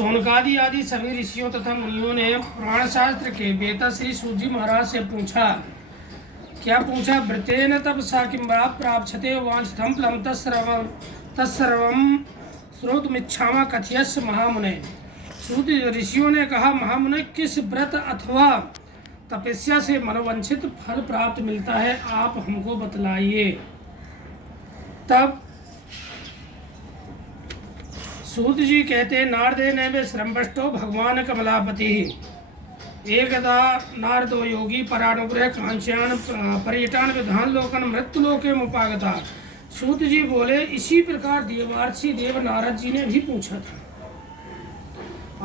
सोनकादि आदि सभी ऋषियों तथा मुनियों ने पुराण शास्त्र के बेता श्री सूत जी महाराज से पूछा। क्या पूछा? वृतेन तपसा किं वा प्राप्यते वांछितं फलं तत्सर्वं श्रोतुमिच्छामः कथयस्य महामुने। सूत ऋषियों ने कहा, महामुने, किस व्रत अथवा तपस्या से मनोवांछित फल प्राप्त मिलता है, आप हमको बतलाइए। तब सूत जी कहते, नारदे नैवे श्रमवष्टो भगवान कमलापति। एकदा नारदो योगी परानुग्रह कांच्यान पर्यटान विधान लोकन मृत्यु लोके मुपागता। सूत जी बोले, इसी प्रकार देवर्षि देव नारद जी ने भी पूछा था,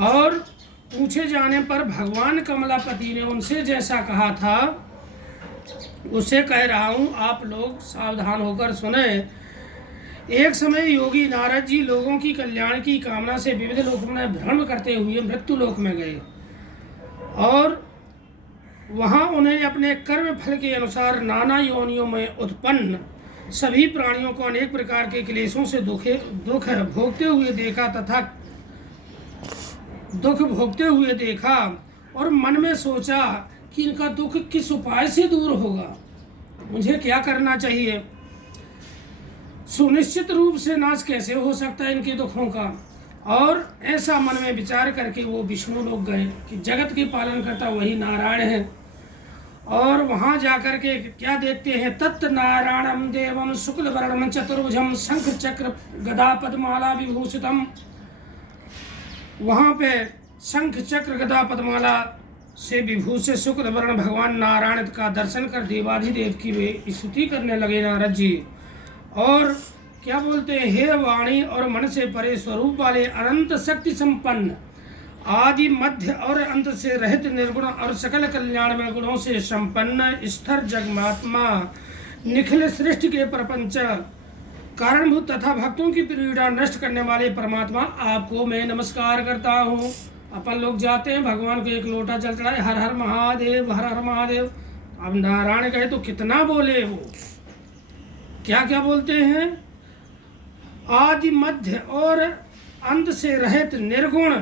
और पूछे जाने पर भगवान कमलापति ने उनसे जैसा कहा था उसे कह रहा हूँ, आप लोग सावधान होकर सुने। एक समय योगी नारद जी लोगों की कल्याण की कामना से विविध लोकों में भ्रमण करते हुए मृत्यु लोक में गए, और वहाँ उन्हें अपने कर्म फल के अनुसार नाना योनियों में उत्पन्न सभी प्राणियों को अनेक प्रकार के क्लेशों से दुख भोगते हुए देखा, और मन में सोचा कि इनका दुख किस उपाय से दूर होगा, मुझे क्या करना चाहिए, सुनिश्चित रूप से नाश कैसे हो सकता है इनके दुखों का। और ऐसा मन में विचार करके वो विष्णु लोग गए कि जगत के पालन करता वही नारायण है। और वहाँ जाकर के क्या देखते हैं, तत् नारायणम देवम शुक्ल वर्णम चतुर्भुजम शंख चक्र गदा पद्माला विभूषितम। वहाँ पे शंख चक्र गदा पद्माला से विभूषित शुक्ल वर्ण भगवान नारायण का दर्शन कर देवाधिदेव की वे स्तुति करने लगे नारद जी। और क्या बोलते हैं, हे वाणी और मन से परे स्वरूप वाले अनंत शक्ति संपन्न आदि मध्य और अंत से रहित निर्गुण और सकल कल्याण में गुणों से संपन्न स्थिर जगमात्मा निखिल सृष्टि के प्रपंच कारणभूत तथा भक्तों की पीड़ा नष्ट करने वाले परमात्मा, आपको मैं नमस्कार करता हूँ। अपन लोग जाते हैं भगवान को एक लोटा जल चढ़ाए, हर हर महादेव हर हर महादेव। अब नारायण कहे तो कितना बोले, वो क्या क्या बोलते हैं, आदि मध्य और अंत से रहित निर्गुण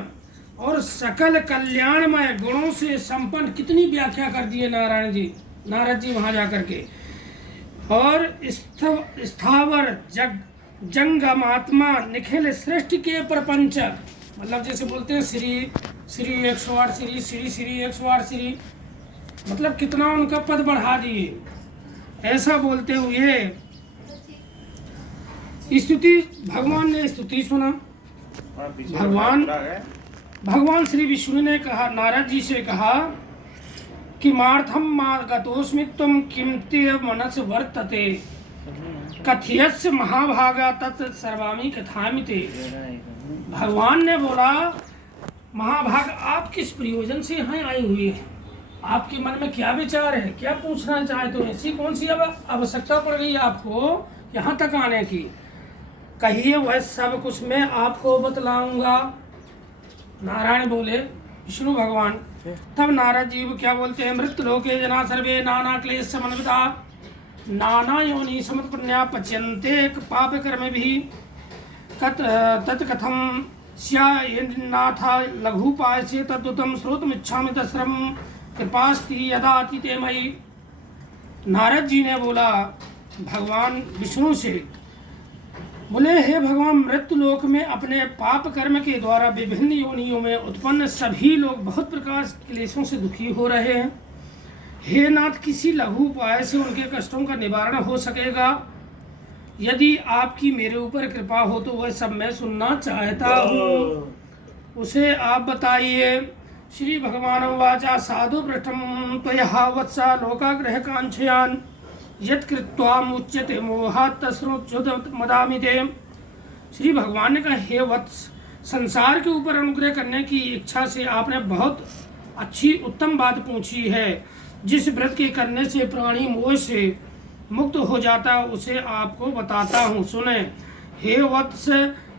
और सकल कल्याणमय गुणों से संपन्न। कितनी व्याख्या कर दी है नारद जी वहाँ जा करके। और स्थावर जंगमात्मा निखिल सृष्टि के प्रपंच, मतलब जैसे बोलते हैं श्री 108 श्री 108 श्री, मतलब कितना उनका पद बढ़ा दिए। ऐसा बोलते हुए स्तुति, भगवान ने स्तुति सुना। भगवान श्री विष्णु ने कहा, नारद जी से कहा कि मार्थम मार्गतोस्मि तुम किमते मनस वर्तते कथयस्य महाभागा तत् सर्वामी कथामिते। भगवान ने बोला, महाभाग, आप किस प्रयोजन से यहाँ आए हुए हैं, आपके मन में क्या विचार है, क्या पूछना चाहते हो, ऐसी कौन सी अब आवश्यकता पड़ गई आपको यहाँ तक आने की, कहिए, वह सब कुछ मैं आपको बतलाऊंगा। नारायण बोले, विष्णु भगवान। तब नारद जी क्या बोलते हैं, मृत्यु लोके जना सर्वे नाना क्लेश समन्विता नाना योनि समुत्पन्ना पच्यन्ते पाप कर्म भी तत्कथम स्यान्नाथ लघुपाय से तद्दुतम श्रोतुमिच्छामि तस्रम कृपास्ति यदाति ते मयि। नारद जी ने बोला भगवान विष्णु से, बोले, हे भगवान, मृत्यु लोक में अपने पाप कर्म के द्वारा विभिन्न योनियों में उत्पन्न सभी लोग बहुत प्रकार क्लेशों से दुखी हो रहे हैं। हे नाथ, किसी लघु उपाय से उनके कष्टों का निवारण हो सकेगा? यदि आपकी मेरे ऊपर कृपा हो तो वह सब मैं सुनना चाहता हूँ, उसे आप बताइए। श्री भगवान वाचा साधु पृष्ठम त्वया वत्सा लोकाग्रह कांक्षयान यत्कृत्वा मुच्यते मोहात् तस्रुच्युत मदामिते। श्री भगवान ने कहा, हे वत्स, संसार के ऊपर अनुग्रह करने की इच्छा से आपने बहुत अच्छी उत्तम बात पूछी है। जिस व्रत के करने से प्राणी मोह से मुक्त हो जाता उसे आपको बताता हूँ, सुने। हे वत्स,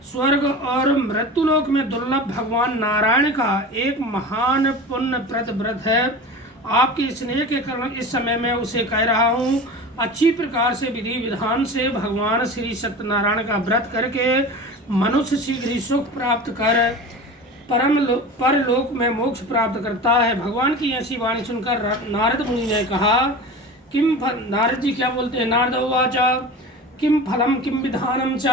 स्वर्ग और मृत्युलोक में दुर्लभ भगवान नारायण का एक महान पुण्यप्रद व्रत है। आपके स्नेह के कारण इस समय मैं उसे कह रहा हूँ। अच्छी प्रकार से विधि विधान से भगवान श्री सत्यनारायण का व्रत करके मनुष्य शीघ्र ही सुख प्राप्त कर परलोक में मोक्ष प्राप्त करता है। भगवान की ऐसी वाणी सुनकर नारद मुनि ने कहा, किम फल, नारद जी क्या बोलते हैं, नारद उवाचा किम फलम किम विधानम च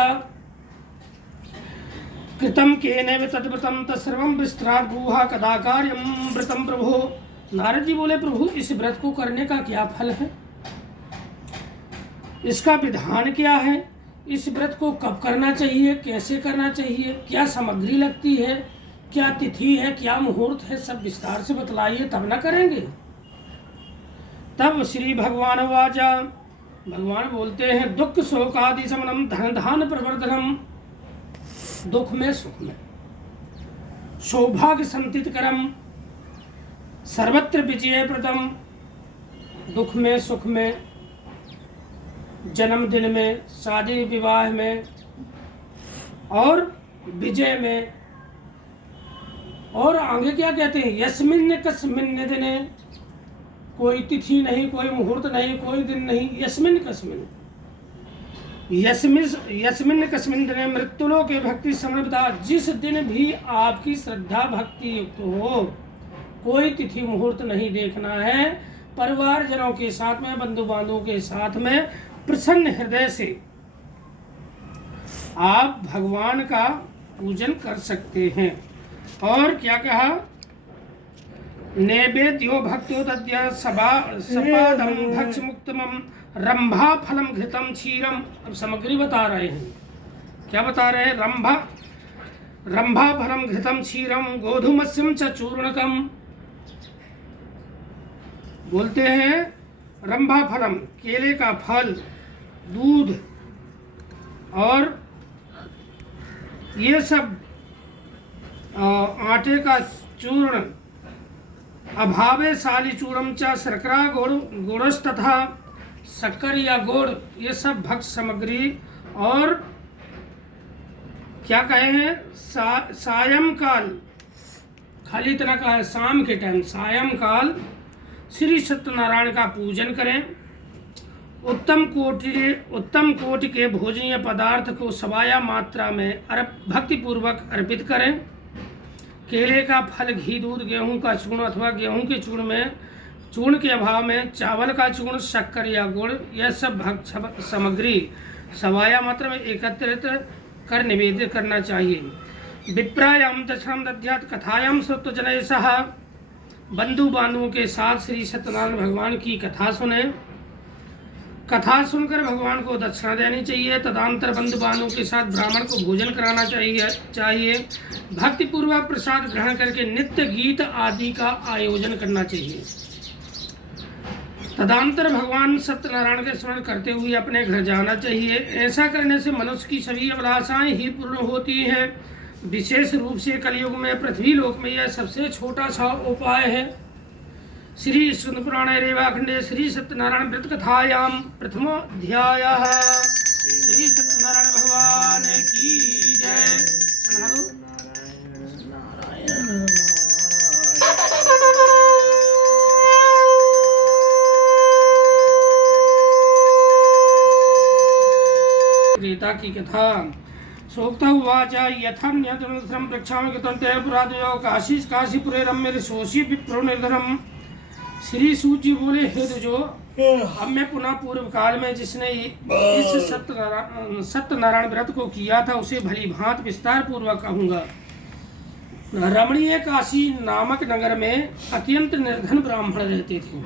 कृतम केनेव तद्व्रतम तत्सर्वं विस्तरात् ब्रूहा कदा कार्यं व्रतम प्रभो। नारद जी बोले, प्रभु इस व्रत को करने का क्या फल है, इसका विधान क्या है, इस व्रत को कब करना चाहिए, कैसे करना चाहिए, क्या सामग्री लगती है, क्या तिथि है, क्या मुहूर्त है, सब विस्तार से बतलाइए तब ना करेंगे। तब श्री भगवान वाचा, भगवान बोलते हैं, दुख शोक आदि शमनम धन धान प्रवर्धनम, दुख में सुख में, सौभाग्य संतित करम, सर्वत्र विजय प्रदम, दुख में सुख में, जन्मदिन में, शादी विवाह में और विजय में। और आगे क्या कहते हैं, यस्मिन् कस्मिन् दिने, कोई तिथि नहीं, कोई मुहूर्त नहीं, कोई दिन नहीं, यस्मिन् कस्मिन्, यस्मिन् कस्मिन् दिने मृत्युलोक के भक्ति समृद्धता, जिस दिन भी आपकी श्रद्धा भक्ति युक्त हो, कोई तिथि मुहूर्त नहीं देखना है, परिवारजनों के साथ में, बंधु बांधवों के साथ में प्रसन्न हृदय से आप भगवान का पूजन कर सकते हैं। और क्या कहा, नैवेद्यो भक्तो तद्य सपादम भक्ष मुक्तमम रंभा फलम घृतम क्षीरम। अब सामग्री बता रहे हैं, क्या बता रहे हैं, रंभा फलम घृतम क्षीरम गोधूमस्यम च चूर्णकम। बोलते हैं रंभा फलम, केले का फल, दूध और ये सब आटे का चूर्ण, अभावे साली चूरम च शर्करा गुड़स तथा शक्कर या गुड़, ये सब भक्ष सामग्री। और क्या कहे हैं, सायंकाल, खाली इतना कहा है, शाम के टाइम सायंकाल श्री सत्यनारायण का पूजन करें। उत्तम कोटि के भोजनीय पदार्थ को सवाया मात्रा में भक्ति पूर्वक अर्पित करें। केले का फल, घी, दूध, गेहूं का चूर्ण अथवा गेहूं के चूर्ण में, चूर्ण के अभाव में चावल का चूर्ण, शक्कर या गुड़, यह सब भक्त सामग्री सवाया मात्रा में एकत्रित कर निवेदित करना चाहिए। विप्रायाम दक्षिणम दद्यात् कथायाम श्रुतजनैः सह, बंधु बांधवों के साथ श्री सत्यनारायण भगवान की कथा सुने। कथा सुनकर भगवान को दक्षिणा देनी चाहिए। तदंतर बंधु बांधवों के साथ ब्राह्मण को भोजन कराना चाहिए। भक्ति पूर्वक प्रसाद ग्रहण करके नित्य गीत आदि का आयोजन करना चाहिए। तदंतर भगवान सत्यनारायण के स्मरण करते हुए अपने घर जाना चाहिए। ऐसा करने से मनुष्य की सभी अभिलाषाएं ही पूर्ण होती हैं। विशेष रूप से कलयुग में पृथ्वी लोक में यह सबसे छोटा सा उपाय है। श्री स्कंद पुराणे रेवाखंडे श्री सत्यनारायण व्रत कथायां प्रथमोऽध्यायः। श्री सत्यनारायण भगवान की जय। त्रेता की कथा। सोक्ता उवाच यथान्यतरं प्रक्षामि कृतं तेन पुरादयो काशीपुरे रम्य ऋषोषि विप्रो निर्धनम्। श्री सूत जी बोले, हे जो अब मैं पुनः पूर्व काल में जिसने इस सत्यनारायण व्रत को किया था उसे भली भांत विस्तार पूर्वक कहूँगा। रमणीय काशी नामक नगर में अत्यंत निर्धन ब्राह्मण रहते थे।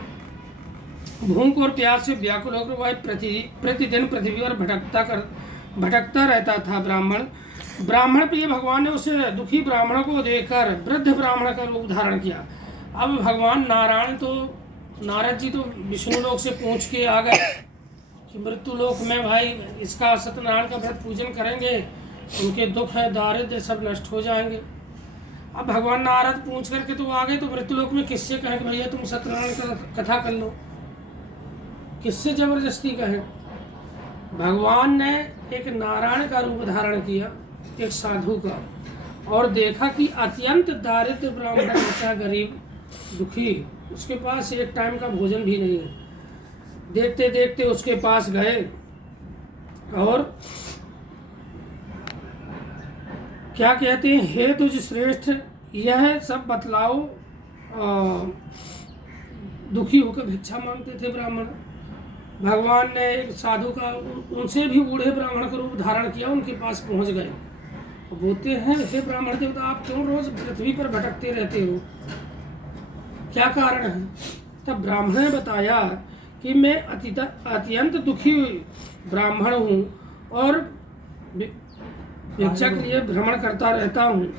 भूख और प्यास से व्याकुल होकर वह प्रतिदिन पृथ्वी पर भटकता रहता था। ब्राह्मण प्रिय भगवान ने उसे दुखी ब्राह्मण को देखकर वृद्ध ब्राह्मण का रूप धारण किया। अब भगवान नारद जी तो विष्णु लोक से पूछ के आ गए कि मृत्यु लोक में भाई इसका सत्यनारायण का व्रत पूजन करेंगे, उनके दुख है, दारिद्र्य सब नष्ट हो जाएंगे। अब भगवान नारद पूछ करके तो आ गए, तो मृत्यु लोक में किससे कहें कि भैया तुम सत्यनारायण का कथा कर लो, किससे जबरदस्ती कहें। भगवान ने एक नारायण का रूप धारण किया, एक साधु का, और देखा कि अत्यंत दारिद्र ब्राह्मण होता, गरीब दुखी, उसके पास एक टाइम का भोजन भी नहीं है। देखते देखते उसके पास गए और क्या कहते हैं, हे तुझ श्रेष्ठ यह सब बतलाओ। दुखी होकर भिक्षा मांगते थे ब्राह्मण। भगवान ने एक साधु का, उनसे भी बूढ़े ब्राह्मण का रूप धारण किया, उनके पास पहुंच गए। बोलते हैं, हे ब्राह्मण देवता, आप क्यों रोज पृथ्वी पर भटकते रहते हो, क्या कारण है? तब ब्राह्मण ने बताया कि मैं अत्यंत दुखी ब्राह्मण हूँ और भिक्षा के लिए भ्रमण करता रहता हूँ।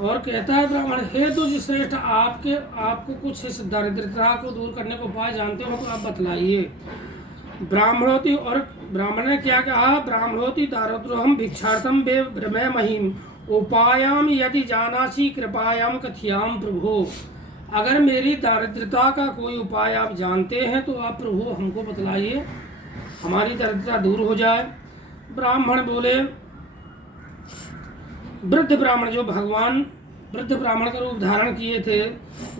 और कहता है ब्राह्मण, हे दुज श्रेष्ठ, आपको कुछ इस दरिद्रता को दूर करने को उपाय जानते हो तो आप बतलाइए। ब्राह्मणोति, और ब्राह्मण ने क्या कहा? ब्राह्मणोति दारिद्र्यम भिक्षार्थम वे ब्रह्म महिम उपायाम यदि जानासी कृपायाम कथियाम प्रभो। अगर मेरी दारिद्रता का कोई उपाय आप जानते हैं तो आप प्रभु हमको बतलाइए, हमारी दारिद्रता दूर हो जाए। ब्राह्मण बोले, वृद्ध ब्राह्मण, जो भगवान वृद्ध ब्राह्मण का रूप धारण किए थे,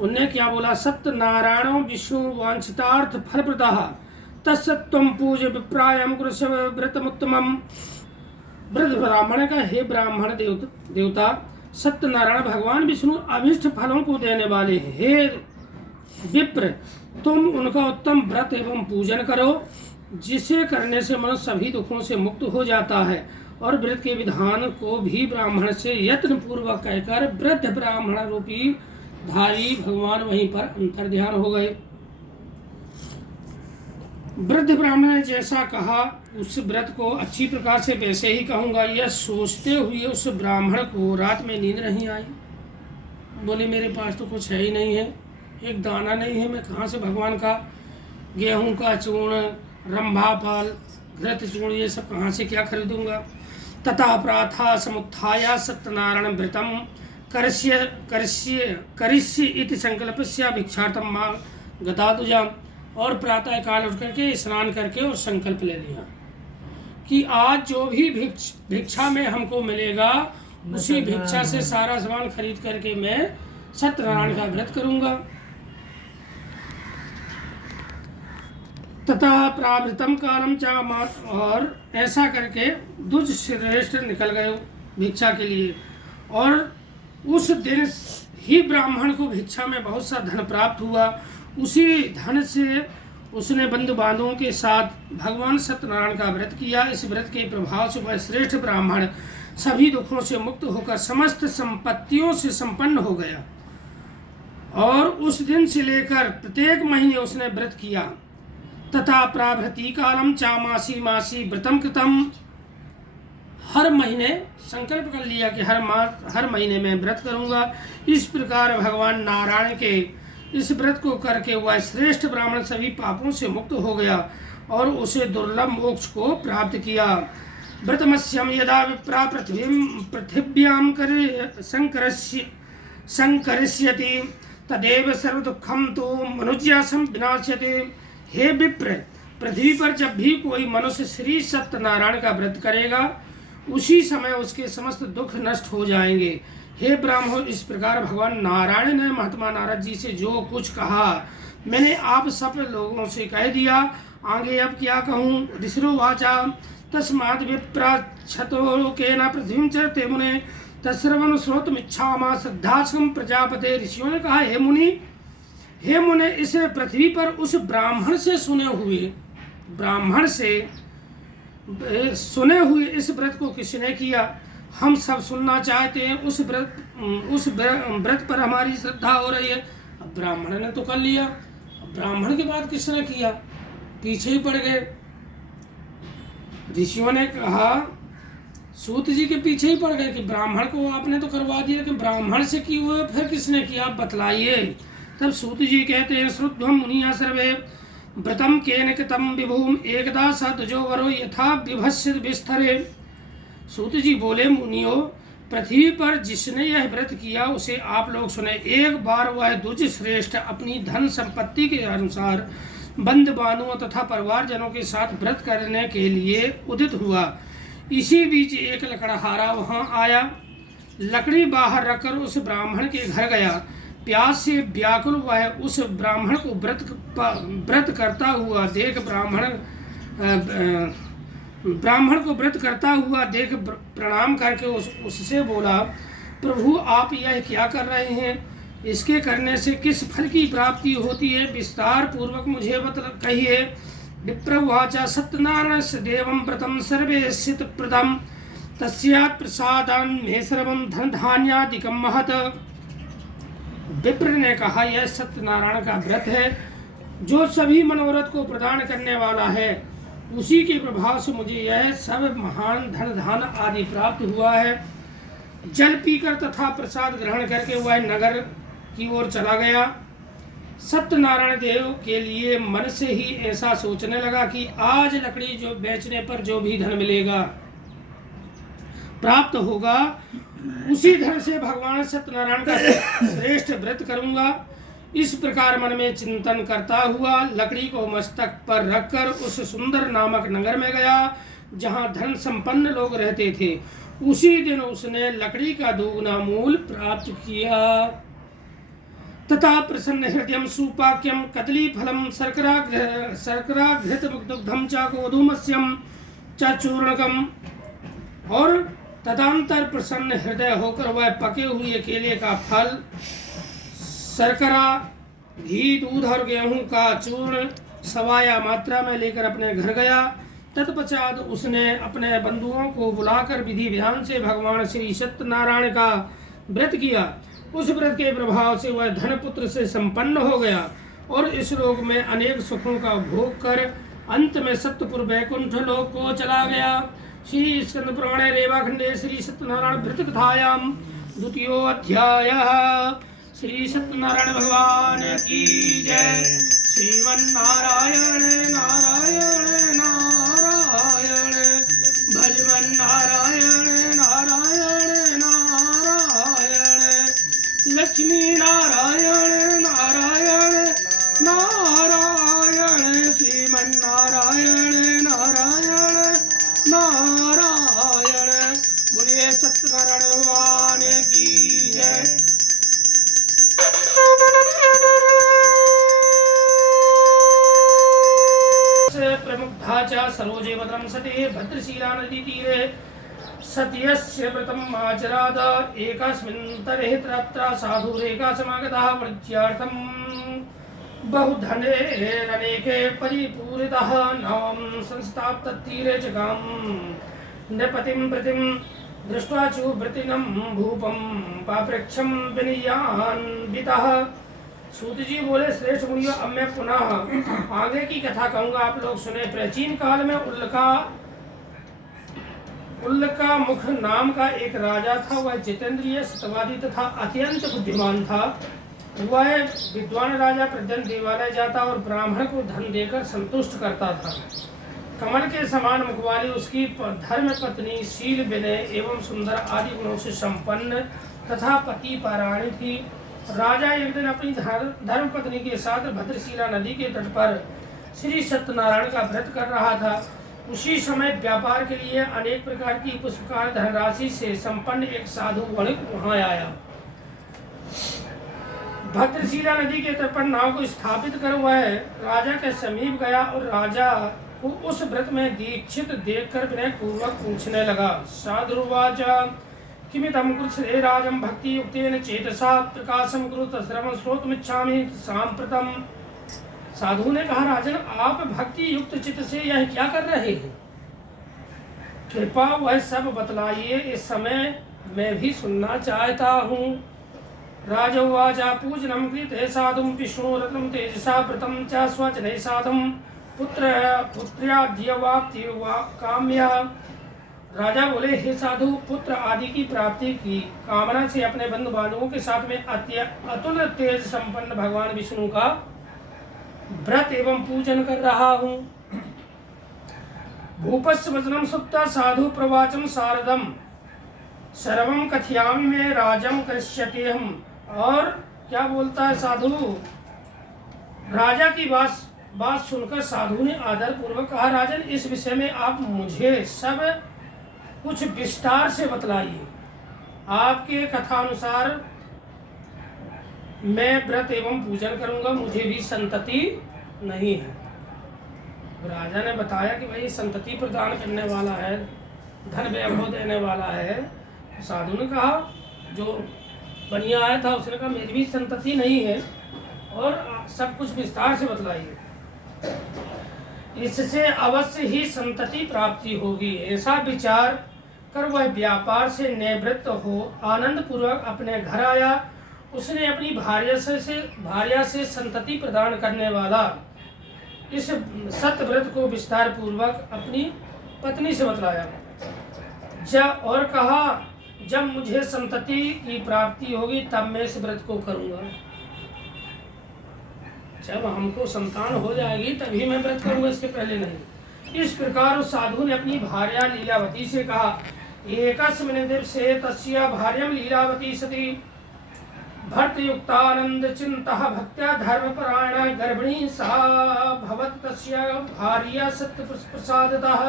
उनने क्या बोला? सत्यनारायण विष्णु वांछितार्थ फलप्रदः तत्सत्वं पूज्य विप्रायम कुरुष्व व्रतमुत्तमम्। वृद्ध ब्राह्मण का, हे ब्राह्मण देवता, सत्यनारायण भगवान विष्णु अभिष्ट फलों को देने वाले हैं। हे विप्र, तुम उनका उत्तम व्रत एवं पूजन करो, जिसे करने से मनुष्य सभी दुखों से मुक्त हो जाता है। और व्रत के विधान को भी ब्राह्मण से यत्न पूर्वक कहकर वृद्ध ब्राह्मण रूपी धारी भगवान वहीं पर अंतर्ध्यान हो गए। वृद्ध ब्राह्मण ने जैसा कहा, उस व्रत को अच्छी प्रकार से वैसे ही कहूँगा, यह सोचते हुए उस ब्राह्मण को रात में नींद नहीं आई। बोले, मेरे पास तो कुछ है ही नहीं है, एक दाना नहीं है, मैं कहाँ से भगवान का गेहूं का चूर्ण, रंभा फल, घृत चूर्ण, ये सब कहाँ से क्या खरीदूंगा। तथा प्रातः समुत्थाय सत्यनारायण व्रतम करिष्ये इति संकल्पस्य भिक्षार्थम मां गतादुजा। और प्रातः काल उठ करके स्नान करके और संकल्प ले लिया कि आज जो भी भिक्षा में हमको मिलेगा, उसी भिक्षा से सारा सामान खरीद करके मैं सत्यनारायण का व्रत करूंगा। तथा प्रावृतम कालम चामा, और ऐसा करके दुज श्रेष्ठ निकल गए भिक्षा के लिए। और उस दिन ही ब्राह्मण को भिक्षा में बहुत सा धन प्राप्त हुआ। उसी धन से उसने बंधु बांधवों के साथ भगवान सत्यनारायण का व्रत किया। इस व्रत के प्रभाव से वह श्रेष्ठ ब्राह्मण सभी दुखों से मुक्त होकर समस्त संपत्तियों से संपन्न हो गया। और उस दिन से लेकर प्रत्येक महीने उसने व्रत किया। तथा प्राभृति कालम चामासी मासी व्रतम कृतम, हर महीने संकल्प कर लिया कि हर महीने में व्रत करूंगा। इस प्रकार भगवान नारायण के इस व्रत को करके वह श्रेष्ठ ब्राह्मण सभी पापों से मुक्त हो गया और उसे दुर्लभ मोक्ष को प्राप्त किया। व्रतमस्यम यदा विप्रा पृथिव्याम संकरिष्यति तदेव सर्व दुखम तो मनुज्यासम विनाश्यते। हे विप्र, पृथ्वी पर जब भी कोई मनुष्य श्री सत्यनारायण का व्रत करेगा, उसी समय उसके समस्त दुख नष्ट हो जाएंगे। हे ब्राह्मण, इस प्रकार भगवान नारायण ने महात्मा नारद जी से जो कुछ कहा, मैंने आप सब लोगों से कह दिया। आगे अब क्या कहूँ। ऋषिरो वाचा तस्माद् विप्राच्छतोकेन पृथ्वीं चरते मुने तत्सर्वं श्रोतुमिच्छामः श्रद्धाश्रम प्रजापते। ऋषियों ने कहा, हे मुने, इसे पृथ्वी पर उस ब्राह्मण से सुने हुए इस व्रत को किसने किया, हम सब सुनना चाहते हैं। उस व्रत पर हमारी श्रद्धा हो रही है। अब ब्राह्मण ने तो कर लिया, अब ब्राह्मण के बाद किसने किया, पीछे ही पड़ गए। ऋषियों ने कहा, सूत जी के पीछे ही पड़ गए कि ब्राह्मण को आपने तो करवा दिया, लेकिन ब्राह्मण से की हुए फिर किसने किया, आप बतलाइए। तब सूत जी कहते हैं, श्रुत्वं मुनिया सर्वे व्रतम केन कृतं विभूम एकदा स द्विजो वरो यथा विभस्य विस्तरे। सूत जी बोले, मुनियो, पृथ्वी पर जिसने यह व्रत किया उसे आप लोग सुने। एक बार वह द्विज श्रेष्ठ अपनी धन संपत्ति के अनुसार बंधु बांधुओं तथा परिवारजनों के साथ व्रत करने के लिए उदित हुआ। इसी बीच एक लकड़हारा वहां आया, लकड़ी बाहर रखकर उस ब्राह्मण के घर गया। प्यास से व्याकुल वह उस ब्राह्मण को व्रत करता हुआ देख ब्राह्मण को व्रत करता हुआ देख प्रणाम करके उससे बोला, प्रभु आप यह क्या कर रहे हैं, इसके करने से किस फल की प्राप्ति होती है, विस्तार पूर्वक मुझे कहिए। विप्रवाच सत्यनारायण देवं व्रतम सर्वे स्थित प्रदम तस्यात् प्रसादान् मे सर्वं धन धान्यादिकं महत्। विप्र ने कहा यह सत्यनारायण का व्रत है जो सभी मनोरथ को प्रदान करने वाला है, उसी के प्रभाव से मुझे यह सब महान धन धान आदि प्राप्त हुआ है। जल पीकर तथा प्रसाद ग्रहण करके वह नगर की ओर चला गया। सत्यनारायण देव के लिए मन से ही ऐसा सोचने लगा कि आज लकड़ी जो बेचने पर जो भी धन मिलेगा प्राप्त होगा, उसी धन से भगवान सत्यनारायण का श्रेष्ठ व्रत करूंगा। इस प्रकार मन में चिंतन करता हुआ लकड़ी को मस्तक पर रखकर उस सुंदर नामक नगर में गया जहां धन संपन्न लोग रहते थे। उसी दिन उसने लकड़ी का दोगुना मूल प्राप्त किया तथा प्रसन्न हृदयम सुपाक्यम कदली फलम शर्करा घृत दुग्धम च गोधूमस्यम च चूर्णकम, और तदंतर प्रसन्न हृदय होकर वह पके हुए केले का फल, शर्करा, घी, दूध और गेहूं का चूर्ण सवाया मात्रा में लेकर अपने घर गया। तत्पश्चात उसने अपने बंधुओं को बुलाकर विधि विधान से भगवान श्री सत्यनारायण का व्रत किया। उस व्रत के प्रभाव से वह धन पुत्र से संपन्न हो गया और इस लोक में अनेक सुखों का भोग कर अंत में सत्यपुर वैकुंठ लोक को चला गया। श्री स्कंद पुराणे रेवाखंडे श्री सत्यनारायण व्रत कथायाम द्वितीयो अध्यायः। श्री सत्यनारायण भगवान की जय। श्रीमन्नारायण नारायण नारायण भजवन नारायण नारायण नारायण लक्ष्मी नारायण नारायण नारायण श्रीमन्नारायण नारायण नारायण। बोलिए सत्यनारायण भगवान की जय। प्रमुग्धा च सरोजे भद्रं सते भद्रशीला नदी तीरे सत्यस्य व्रतम् आचराद। एकस्मिन् तरे तत्र साधुरेका समागतः वृज्यार्थं बहुधनेरनेके परिपूरितः नाम संस्थाप्ततीरे जगाम। नृपतिं प्रतिं दृष्ट्वा चुव्रतिनं भूपं पाप्रेक्षं विनयान्वितः। सूत जी बोले श्रेष्ठ मुनियों, अब मैं पुनः आगे की कथा कहूंगा, आप लोग सुने। प्राचीन काल में उल्का मुख नाम का एक राजा था। वह जितेंद्रिय, सत्यवादी तथा अत्यंत बुद्धिमान था। वह विद्वान राजा प्रतिदिन देवालय जाता और ब्राह्मण को धन देकर संतुष्ट करता था। कमल के समान मुख वाली उसकी धर्म पत्नी शील, विनय एवं सुंदर आदि गुणों से संपन्न तथा पति पारायणी थी। राजा एक दिन अपनी धर्म पत्नी के साथ भद्रशीला नदी के तट पर श्री सत्यनारायण का व्रत कर रहा था। उसी समय व्यापार के लिए अनेक प्रकार की पुष्पकार धनराशि से संपन्न एक साधु वणिक वहां आया। भद्रशीला नदी के तट पर नाव को स्थापित कर वह राजा के समीप गया और राजा को उस व्रत में दीक्षित देखकर विनय पूर्वक पूछने लगा। साधुवाच किमिदं कुरुश्रे राजं भक्ति युक्तेन चेतसा प्रकाशं कुरुत श्रवण श्रोतुमिच्छामि सांप्रतम। साधु ने कहा, राजन आप भक्ति युक्त चित्त से यह क्या कर रहे हैं, कृपा वह सब बतलाइए, इस समय मैं भी सुनना चाहता हूँ। राजोवाच पूजनं कृते साधुं विष्णुरत्नं तेजसा व्रतं च स्वजनैः साधुं पुत्राद्यवाप्ति काम्या। राजा बोले, हे साधु, पुत्र आदि की प्राप्ति की कामना से अपने बंधु बांधवों के साथ में अतुल तेज संपन्न भगवान विष्णु का व्रत एवं पूजन कर रहा हूँ। भूपस्य वचनम सुप्ता साधु प्रवाचम शारदम सर्वम कथयामि में राजम करिष्यते हम। और क्या बोलता है साधु? राजा की बात सुनकर साधु ने आदर पूर्वक कहा, राजन इस विषय में आप मुझे सब कुछ विस्तार से बतलाइए। आपके कथानुसार मैं व्रत एवं पूजन करूंगा, मुझे भी संतति नहीं है। राजा ने बताया कि भाई संतति प्रदान करने वाला है, धन वैभव देने वाला है। साधु ने कहा, जो बनिया आया था उसने कहा मेरी भी संतति नहीं है, और सब कुछ विस्तार से बतलाइए। इससे अवश्य ही संतति प्राप्ति होगी। ऐसा विचार कर वह व्यापार से निवृत्त हो आनंद पूर्वक अपने घर आया। उसने अपनी भार्या से संतति प्रदान करने वाला इस सत्यव्रत को विस्तार पूर्वक अपनी पत्नी से बतलाया। और कहा जब मुझे संतति की प्राप्ति होगी तब मैं इस व्रत को करूंगा। जब हमको संतान हो जाएगी तभी मैं व्रत करूंगा, इसके पहले नहीं। इस प्रकार उस साधु ने अपनी भार्या लीलावती से कहा। एकस्मिन् दिवसे तस्या भार्यं लीलावती सती भर्तयुक्तानंद चिंतः भक्त्या धर्मपरायणा गर्भिणी सा भवत्। तस्या भार्या सत्यप्रसादतः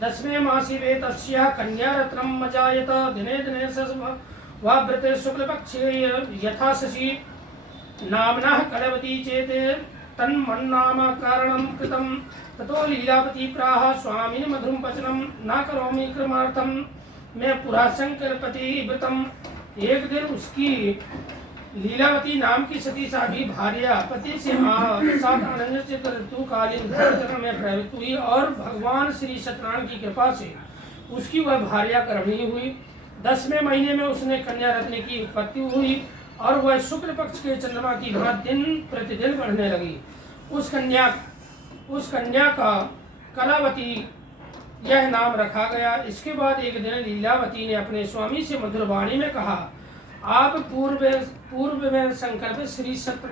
10वें मासी वे तस्या कन्यारत्नम् अजायत। दिने दिने सव्रते शुक्लपक्षे यथा शशि नाम्नः कलवती चेत् तन्मन्नाम कारणं कृतं। ततो लीलावती प्राह स्वामिन् मधुरं वचनं न करोमि क्रमार्थं मैं पुरा संकल्पति व्रतम्। एक दिन उसकी लीलावती नाम की सती साध्वी भार्या पति से साथ अनन्य ऋतुकालीन धर्म में प्रवृत्त हुई और भगवान श्री सत्यनारायण की कृपा से उसकी वह भार्या गर्भिणी हुई। 10वें महीने में उसने कन्या रत्न की उत्पत्ति हुई और वह शुक्ल पक्ष के चंद्रमा की भांति दिन प्रतिदिन बढ़ने लगी। उस कन्या का कलावती यह नाम रखा गया। इसके बाद एक दिन लीलावती ने अपने स्वामी से मधुर वाणी में कहा, आप पूर्व में संकल्प श्री सत्य